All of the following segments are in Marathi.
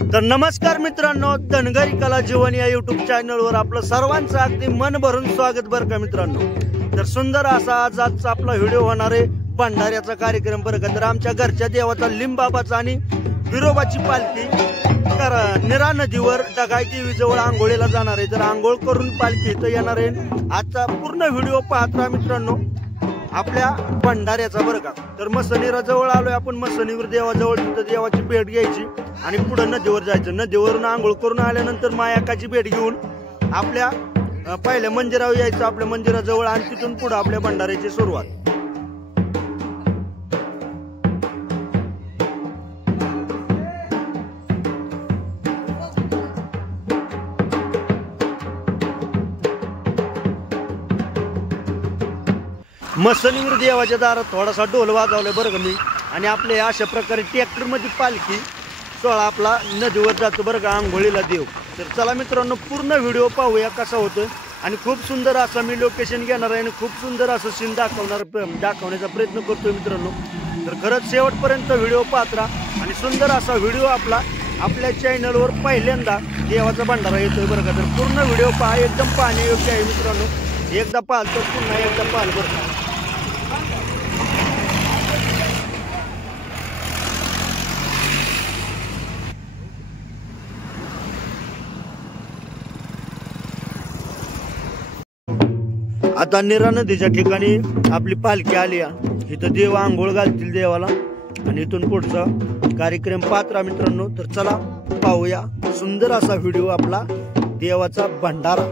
तर नमस्कार मित्रांनो, धनगरी कला जीवन या युट्यूब चॅनलवर आपलं सर्वांचं अगदी मन भरून स्वागत बरं का मित्रांनो। तर सुंदर असा आजचा आपला व्हिडिओ होणार आहे भंडाऱ्याचा कार्यक्रम बरं का। तर आमच्या घरच्या देवाचा लिंबाबाचा आणि विरोबाची पालखी निरा नदीवर डगाई देवीजवळ आंघोळीला जाणार आहे। तर आंघोळ करून पालखी इथं येणार आहे। आजचा पूर्ण व्हिडिओ पाहत राहा मित्रांनो आपल्या भंडाऱ्याचा बरं का। तर मसनीरा जवळ आलोय आपण, मसनीवर देवाजवळ तिथं देवाची भेट घ्यायची आणि पुढे नदीवर जायचं। नदीवरून आंघोळ करून आल्यानंतर मायाकाची भेट घेऊन आपल्या पहिल्या मंदिरावर यायचं, आपल्या मंदिराजवळ, आणि तिथून पुढे आपल्या भंडाऱ्याची सुरुवात। मसनीवर देवाच्या दारात थोडासा ढोल वाजवलाय बरं का मी, आणि आपल्या अशा प्रकारे ट्रॅक्टर मध्ये पालखी सोहळा आपला नदीवर जातो बरं का आंघोळीला देव। तर चला मित्रांनो पूर्ण व्हिडिओ पाहूया कसा होतो, आणि खूप सुंदर असं मी लोकेशन घेणार आहे आणि खूप सुंदर असं सीन दाखवण्याचा प्रयत्न करतोय मित्रांनो। तर खरंच शेवटपर्यंत व्हिडिओ पाहत राहा, आणि सुंदर असा व्हिडिओ आपल्या चॅनलवर पहिल्यांदा देवाचा भंडारा येतोय बरं का। तर पूर्ण व्हिडिओ पहा, एकदम पाहण्यायोग्य आहे मित्रांनो। एकदा पाहाल तर पुन्हा एकदा पाहाल बरं का। आता निरा नदीच्या ठिकाणी आपली पालखी आली आहे। इथं देव आंघोळ घालतील देवाला, आणि इथून पुढचा कार्यक्रम पाहत राहा मित्रांनो। तर चला पाहूया सुंदर असा व्हिडिओ आपला देवाचा भंडारा।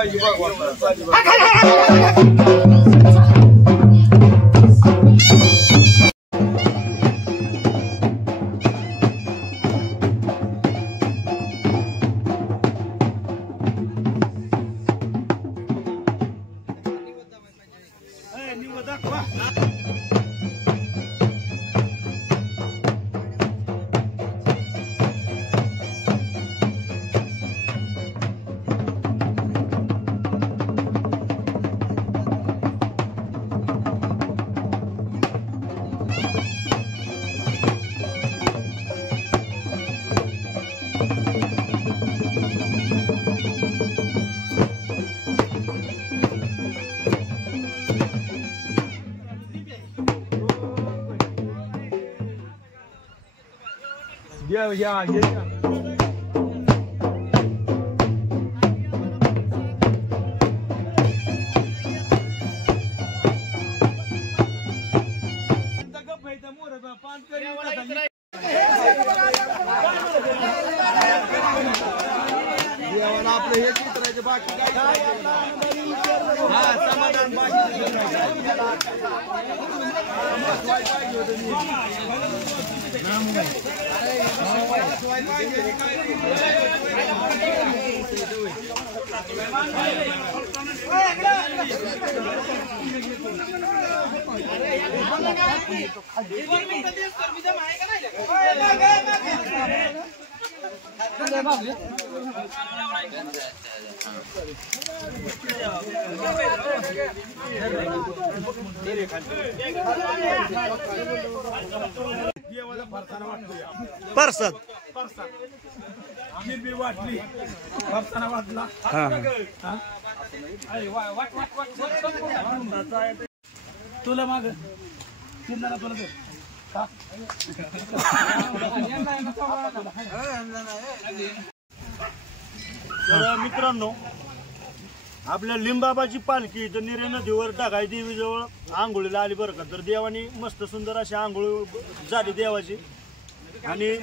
पाहिजे भगवान. Yeah. देवाला आपलं हे चित्राचे बाकी समाधान परसाद आम्ही बी वाटली फरसाना वाटला. तुला माग तुला तर मित्रांनो आपल्या लिंबाबाची पालखी इथं निरे नदीवर ढगाई देवीजवळ आंघोळीला आली बरं का. तर देवानी मस्त सुंदर अशी आंघोळ झाली देवाची आणि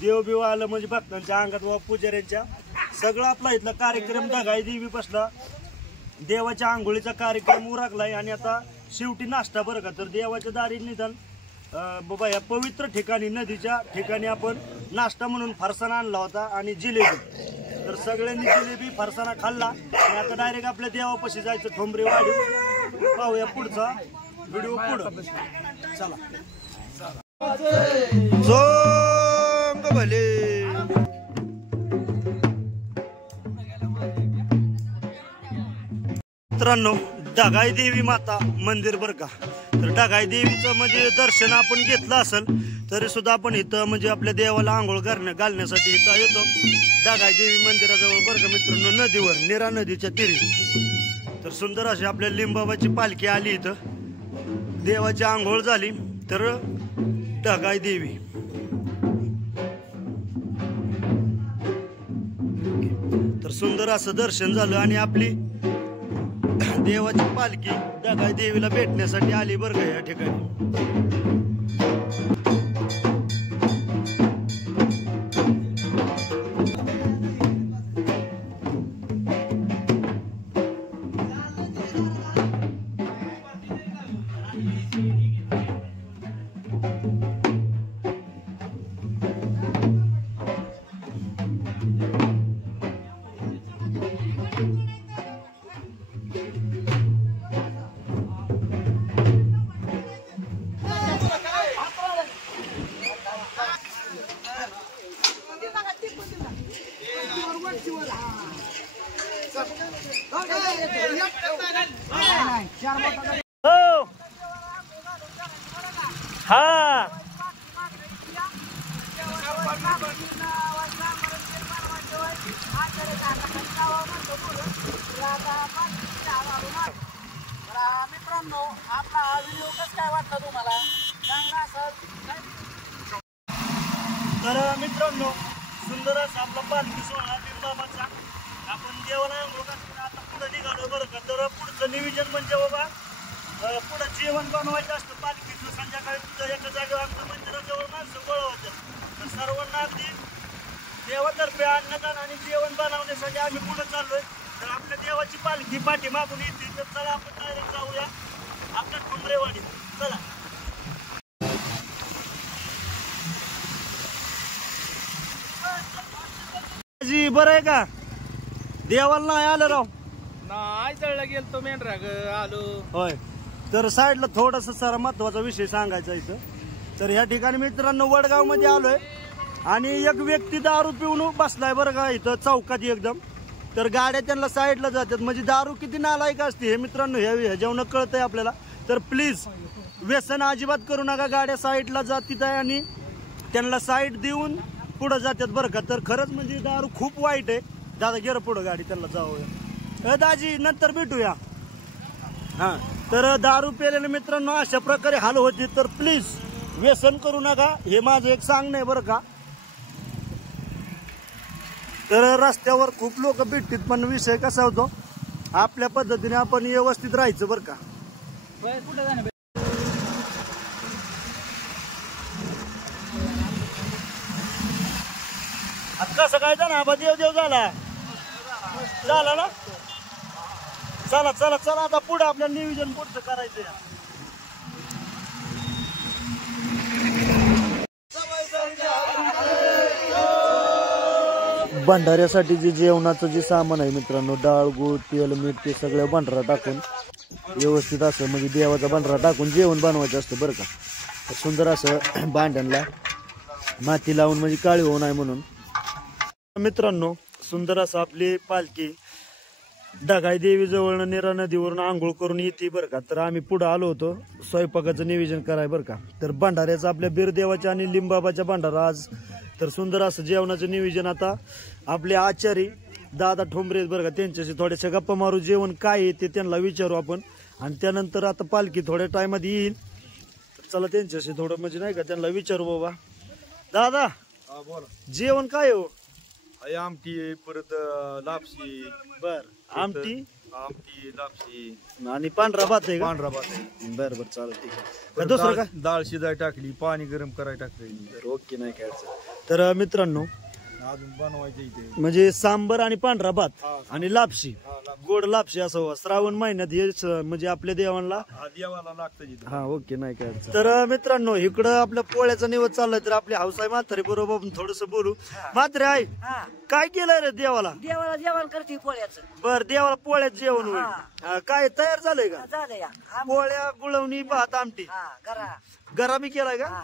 देवबिव आलं म्हणजे भक्तांच्या अंगात व पुजाऱ्यांच्या सगळा आपला इथला कार्यक्रम ढगाई देवी बसला. देवाच्या आंघोळीचा कार्यक्रम उरकलाय आणि आता शेवटी नाश्ता बरं का. तर देवाच्या दारी निदान बाबा या पवित्र ठिकाणी नदीच्या ठिकाणी आपण नाश्ता म्हणून फरसाणा आणला होता आणि जिलेबी. तर सगळ्यांनी जिलेबी फरसाणा खाल्ला आणि आता डायरेक्ट आपल्या देवापाशी जायचं ठोंबरे वाढीव. पाहूया पुढचा व्हिडिओ पुढं चला. जोंग भले मित्रांनो ढगाई देवी माता मंदिर बरं का. तर ढगाई देवीचं म्हणजे दर्शन आपण घेतलं असेल तरी सुद्धा आपण इथं म्हणजे आपल्या देवाला आंघोळ घालण्यासाठी इथं येतो ढगाई देवी मंदिराजवळ बरं का मित्रांनो. नदीवर निरा नदीच्या तीरी तर सुंदर अशी आपल्या लिंबाबाची पालखी आली इथं. देवाची आंघोळ झाली तर ढगाई देवी तर सुंदर असं दर्शन झालं आणि आपली देवाची पालखी ढगाई देवीला भेटण्यासाठी आली बरं का या ठिकाणी. मित्रांनो आपला हा व्हिडिओ कसा काय वाटला तुम्हाला चांगला असेल. तर मित्रांनो सुंदर असा आपला पालखी सोहळा लिंबाबाचा आपण देवाला आता पुढे निघालो बरं का. तर पुढचं नियोजन म्हणजे बाबा पुढं जेवण बनवायचं असतं पालखीचं. संध्याकाळी पुढं एका जागेवर आमच्या मंदिराजवळ माणसं गोळावतात. तर सर्वांना अगदी देवातर्फे अन्नदान आणि जेवण बनवण्यासाठी आम्ही पुढे चाललोय. तर देवाची पालखी पाठीमागून येते. तर चला आपण डायरेक्ट जाऊया आपल्या ठोंबरेवाडी. चला जी, बरं आहे का? देवाला नाही आलं राव. नाही जळला गेलतो मेंढरा आलो. होय, तर साईडला थोडासा सारा महत्वाचा विषय सांगायचा इथं. तर या ठिकाणी मित्रांनो वडगाव मध्ये आलोय आणि एक व्यक्ती दारू पिऊन बसलाय बरं का इथं चौकात एकदम. तर गाड्या त्यांना साईडला जातात. म्हणजे दारू किती नालायक असते हे मित्रांनो ह्याच्यावर कळतंय आपल्याला. तर प्लीज व्यसन अजिबात करू नका. गाड्या साईडला जातीत आहे आणि त्यांना साईड देऊन पुढे जातात बरं का. तर खरंच म्हणजे दारू खूप वाईट आहे. दादा गेलं पुढं गाडी, त्यांना जाऊया. दाजी नंतर भेटूया. हा, तर दारू प्यायलेल्या मित्रांनो अशा प्रकारे हाल होते. तर प्लीज व्यसन करू नका, हे माझं एक सांगणं आहे बरं का. तर रस्त्यावर खूप लोक भेटतात पण विषय कसा होतो, आपल्या पद्धतीने आपण व्यवस्थित राहायचं बरं का. कुठे जाणार? आता कसं काय जाणार बा, देव देव झाला ना. चला चला चला आता पुढे आपल्याला नियोजन पुढचं करायचंय. भंडाऱ्यासाठी जे जेवणाचं जे सामान आहे मित्रांनो, डाळ गूळ तेल मीठ ते सगळं भंडारा टाकून व्यवस्थित असं म्हणजे देवाचा भंडारा टाकून जेवण बनवायचं असतं बरं का. सुंदर असं भांड्यांना माती लावून म्हणजे काळी होऊ नये म्हणून. मित्रांनो सुंदर असं आपली पालखी ढगाई देवी जवळ निरा नदीवरून आंघोळ करून येते बरं का. तर आम्ही पुढे आलो होतो स्वयंपाकाचं नियोजन कराय बरं का. तर भंडाऱ्याचं आपल्या बिरदेवाच्या आणि लिंबाबाच्या भंडारा आज. तर सुंदर असं जेवणाचं नियोजन. आता आपले आचारी दादा ठोंबरे बरं का, त्यांच्याशी थोड्याशा गप्पा मारू. जेवण काय आहे ते त्यांना विचारू आपण आणि त्यानंतर आता पालखी थोड्या टायमात येईल. चला त्यांच्याशी थोडं म्हणजे नाही का त्यांना विचारू. बाबा दादा जेवण काय हो? आमटी परत लापशी. बर, आमटी लापशी आणि पांढरा भात आहे का? पांढरा भात. बर बर चालेल ठीक आहे. दुसरं काय? डाळ शिजाय टाकली, पाणी गरम करायला टाकलं. ओके नाही काय. तर मित्रांनो अजून बनवायचं इथे म्हणजे सांबर आणि पांढरा भात आणि लापशी, गोड लापशी असं श्रावण महिन्यात हे म्हणजे आपल्या देवांना देवाला लागतं. हा ओके नाही काय. तर मित्रांनो इकडं आपल्या पोळ्याचा निवड चाललाय. तर आपली हाऊसाई म्हातारी बरोबर थोडस बोलू. म्हातारे आहे काय केलंय रे देवाला? देवाला जेवण करते पोळ्याचं. बर, देवाला पोळ्यात जेवण होईल. काय तयार झालंय का? झालं या. पोळ्या गुळवणी भात आमटी गरा बी केलाय का?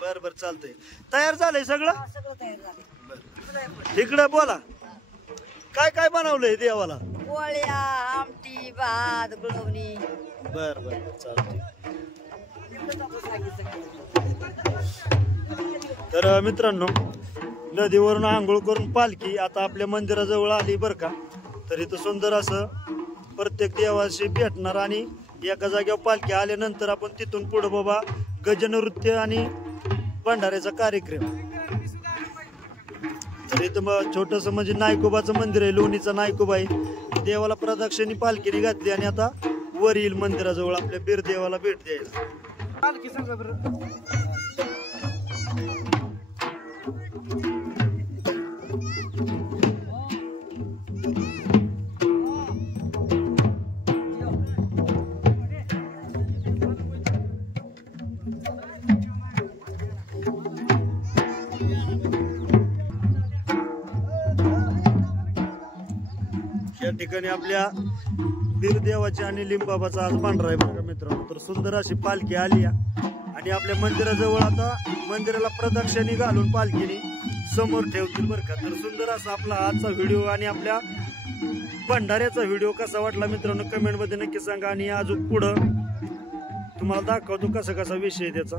बर बर चालतंय. तयार झालंय सगळं? सगळं तयार झालं. इकडं बोला काय काय बनवलंय देवाला? पोळ्या आमटी भात गुळवणी. बर बर चालतंय. तर मित्रांनो नदीवरून आंघोळ करून पालखी आता आपल्या मंदिराजवळ आली बर का. तर इथं सुंदर असं प्रत्येक देवाशी भेटणार आणि एका जागेवर पालखी आल्यानंतर आपण तिथून पुढे बाबा गजनृत्य आणि भंडाऱ्याचा कार्यक्रम. तर इथं छोटस म्हणजे नायकोबाचं मंदिर आहे, लोणीचा नायकोबा आहे. देवाला प्रदक्षिणी पालखीने घातली आणि आता वर येईल मंदिराजवळ आपल्या बिरदेवाला भेट द्यायला. पालखी सांगा बरं. या ठिकाणी आपल्या बिरदेवाच्या आणि लिंबाबाचा आज पांढरा आहे बघा मित्रांनो. तर सुंदर अशी पालखी आली आणि आपल्या मंदिराजवळ आता मंदिराला प्रदक्षिणी घालून पालखीने समोर ठेवतील बरं का. तर सुंदर असा आपला आजचा व्हिडिओ आणि आपल्या भंडाऱ्याचा व्हिडिओ कसा वाटला मित्रांनो कमेंट मध्ये नक्की सांगा. आणि अजून पुढं तुम्हाला दाखवतो कसा कसा विषय त्याचा.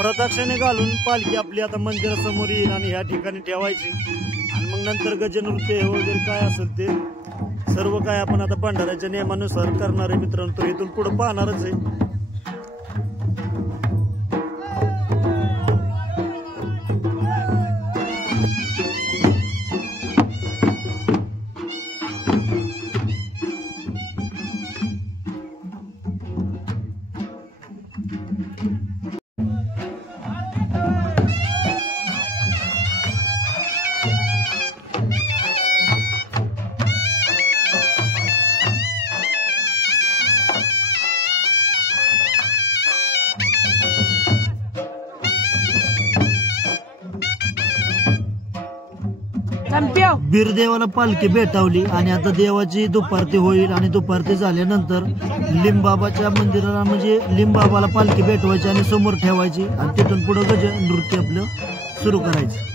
प्रदक्षिणे घालून पालखी आपली आता मंदिरासमोर येईल आणि ह्या ठिकाणी ठेवायची आणि मग नंतर गजनृत्य वगैरे काय असेल ते सर्व काय आपण आता भंडाऱ्याच्या नियमानुसार करणार आहे मित्रांनो. तर इथून पुढे पाहणारच आहे. बिरदेवाला पालखी भेटावली आणि आता देवाची दुपारती होईल आणि दुपारती झाल्यानंतर लिंबाबाच्या मंदिराला म्हणजे लिंबाबाला पालखी भेटवायची आणि समोर ठेवायची आणि तिथून पुढे गज नृत्य आपलं सुरू करायचं.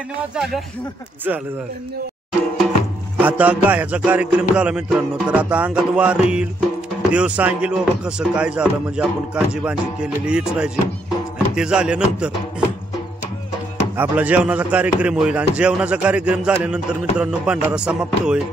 धन्यवाद झालं झालं. आता गायाचा कार्यक्रम झाला मित्रांनो. तर आता अंगात वार येईल, देव सांगेल बाबा कसं काय झालं, म्हणजे आपण कांजी बांजी केलेली इचरायची. आणि ते झाल्यानंतर आपला जेवणाचा कार्यक्रम होईल. आणि जेवणाचा कार्यक्रम झाल्यानंतर मित्रांनो भंडारा समाप्त होईल.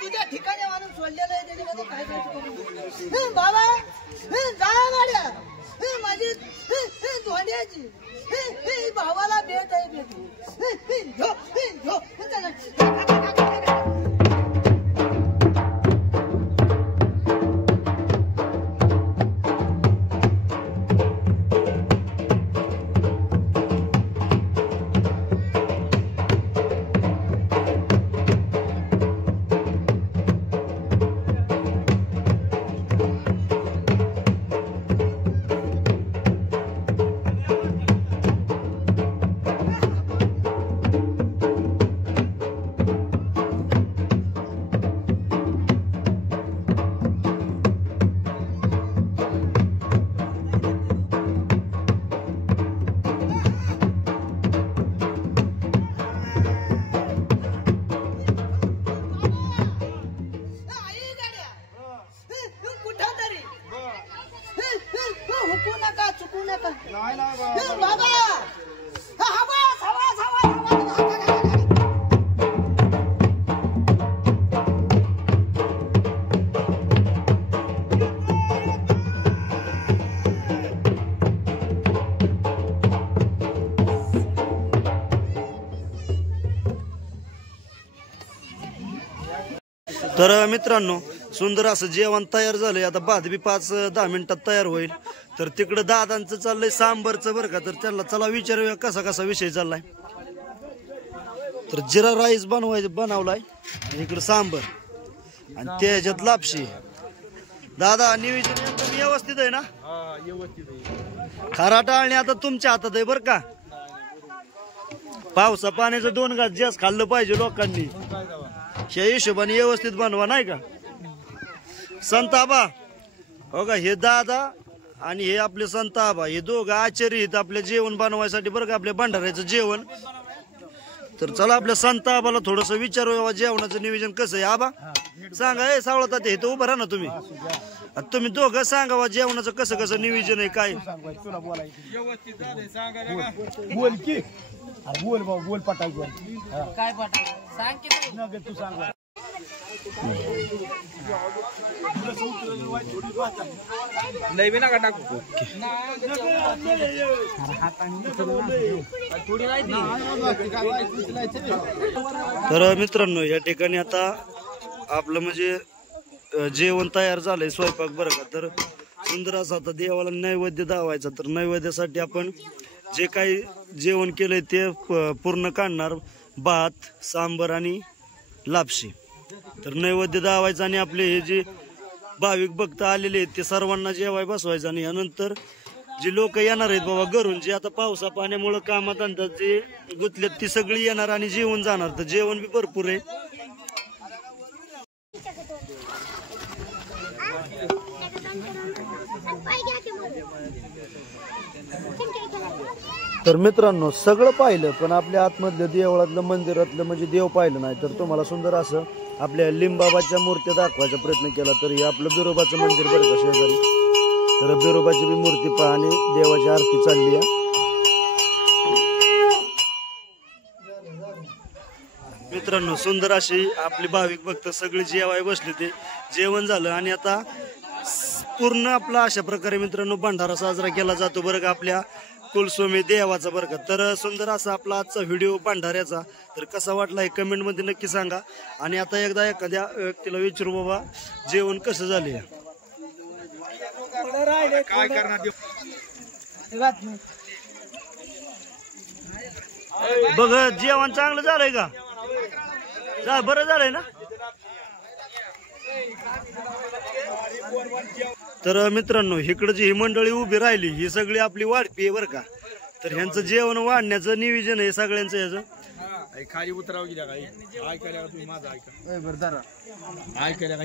तुझ्या ठिकाणी आणून सोडलेलं आहे त्याच्यामध्ये काय करायचं बाबा जा गाड्या माझी धोंड्याची भावाला भेट आहे तर मित्रांनो सुंदर असं जेवण तयार झालंय. आता भात बी 5-10 मिनिटात तयार होईल. तर तिकडं दादांचं चाललंय सांबरचं बरं का. तर त्यांना चला विचारूया कसा कसा विषय चाललाय. तर जिरा राईस बनवलाय इकडं सांबर आणि त्याच्यात लापशी. दादा नियोजन एकदम व्यवस्थित आहे ना. खरा टाळणे आता तुमच्या हातात आहे बरं का. पावसा पाण्याचं 2 घास जास्त खाल्लं पाहिजे लोकांनी. ह्या हिशोबाने व्यवस्थित बनवा नाही का संत आबा. हो का हे दादा आणि हे आपले संत आबा हे दोघं आचार्य आहेत आपल्या जेवण बनवायसाठी बरं का आपल्या भंडाऱ्याचं जेवण. तर चला आपल्या संत आबाला थोडस विचारू जेवणाचं नियोजन कसं आहे. आबा सांगा हे सावळता ते इथं उभं राहा ना तुम्ही. तुम्ही दोघं सांगा जेवणाचं कसं कसं नियोजन आहे काय. बोल की बोल भाऊ बोल पटायचं काय पटायचं सांग की तू सांग. लई नका टाकू. तर मित्रांनो या ठिकाणी आता आपलं म्हणजे जेवण तयार झालंय स्वयंपाक बरं का. तर सुंदर असं आता देवाला नैवेद्य दावायचा. तर नैवेद्यासाठी आपण जे काही जेवण केलंय ते पूर्ण काढणार भात सांबर आणि लापशी. तर नैवेद्य दावायचं आणि आपले हे जे भाविक भक्त आलेले आहेत ते सर्वांना जेवाय बसवायचं. आणि यानंतर जी लोक येणार आहेत बाबा घरून जे आता पावसा पाण्यामुळे कामात आणतात जे गुतलेत ती सगळी येणार आणि जेवण जाणार. तर जेवण बी भरपूर आहे. तर मित्रांनो सगळं पाहिलं पण आपल्या आतमधलं देवळातलं मंदिरातलं म्हणजे देव पाहिलं नाही. तर तुम्हाला सुंदर असं आपल्या लिंबाबाच्या मूर्त्या दाखवायचा प्रयत्न केला. तर हे आपलं बिरोबाचं मंदिर बरं का शेजारी. तर बिरोबाची बी मूर्ती पहा आणि देवाची आरती चालली आहे. मित्रांनो सुंदर अशी आपली भाविक भक्त सगळे जेवाय बसले ते जेवण झालं आणि आता पूर्ण आपला अशा प्रकारे मित्रांनो भंडारा साजरा केला जातो बरं का आपल्या कुलस्वामी देवाचा बरं का. तर सुंदर असा आपला आजचा व्हिडिओ भंडाऱ्याचा. तर कसा वाटला हे कमेंट मध्ये नक्की सांगा. आणि आता एकदा एखाद्या व्यक्तीला विचारू बाबा जेवण कसं झाले. काय करणार बघ जेवण चांगलं झालंय का बरं झालंय ना. तर मित्रांनो इकडे जी ही मंडळी उभी राहिली ही सगळी आपली वाढपी आहे बरं का. तर ह्यांचं जेवण वाढण्याचं नियोजन आहे सगळ्यांचं याचं. खाली उतरावं की ऐकायला तुम्ही माझं ऐका ऐकायला